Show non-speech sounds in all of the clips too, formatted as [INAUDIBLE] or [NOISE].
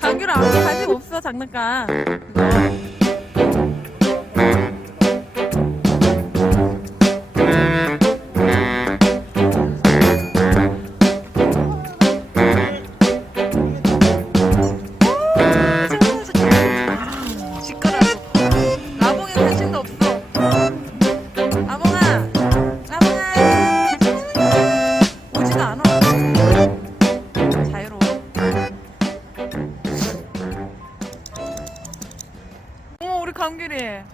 강규를 아무 관심 없어 장난감. 감귤이.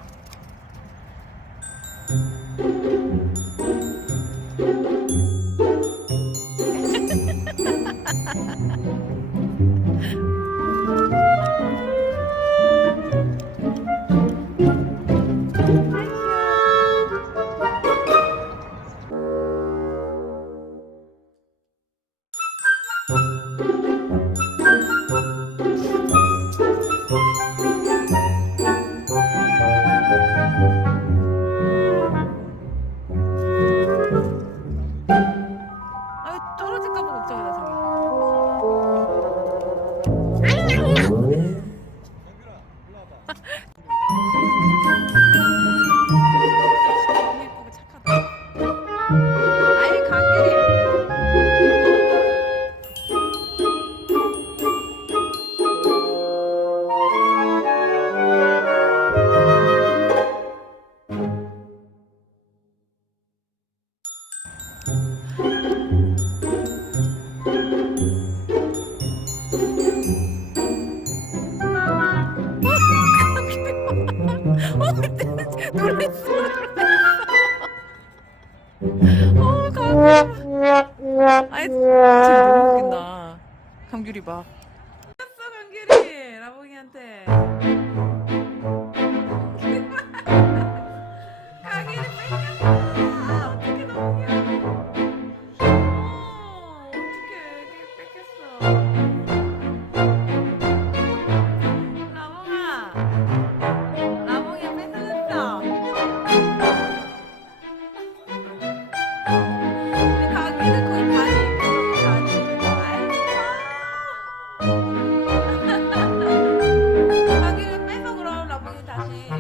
[LAUGHS] 아이 감귤이. 놀랬어. 어, 감귤. 아이, 진짜 너무 웃긴다. 감귤이 봐. 했어, 감귤이. 라봉이한테. Jai.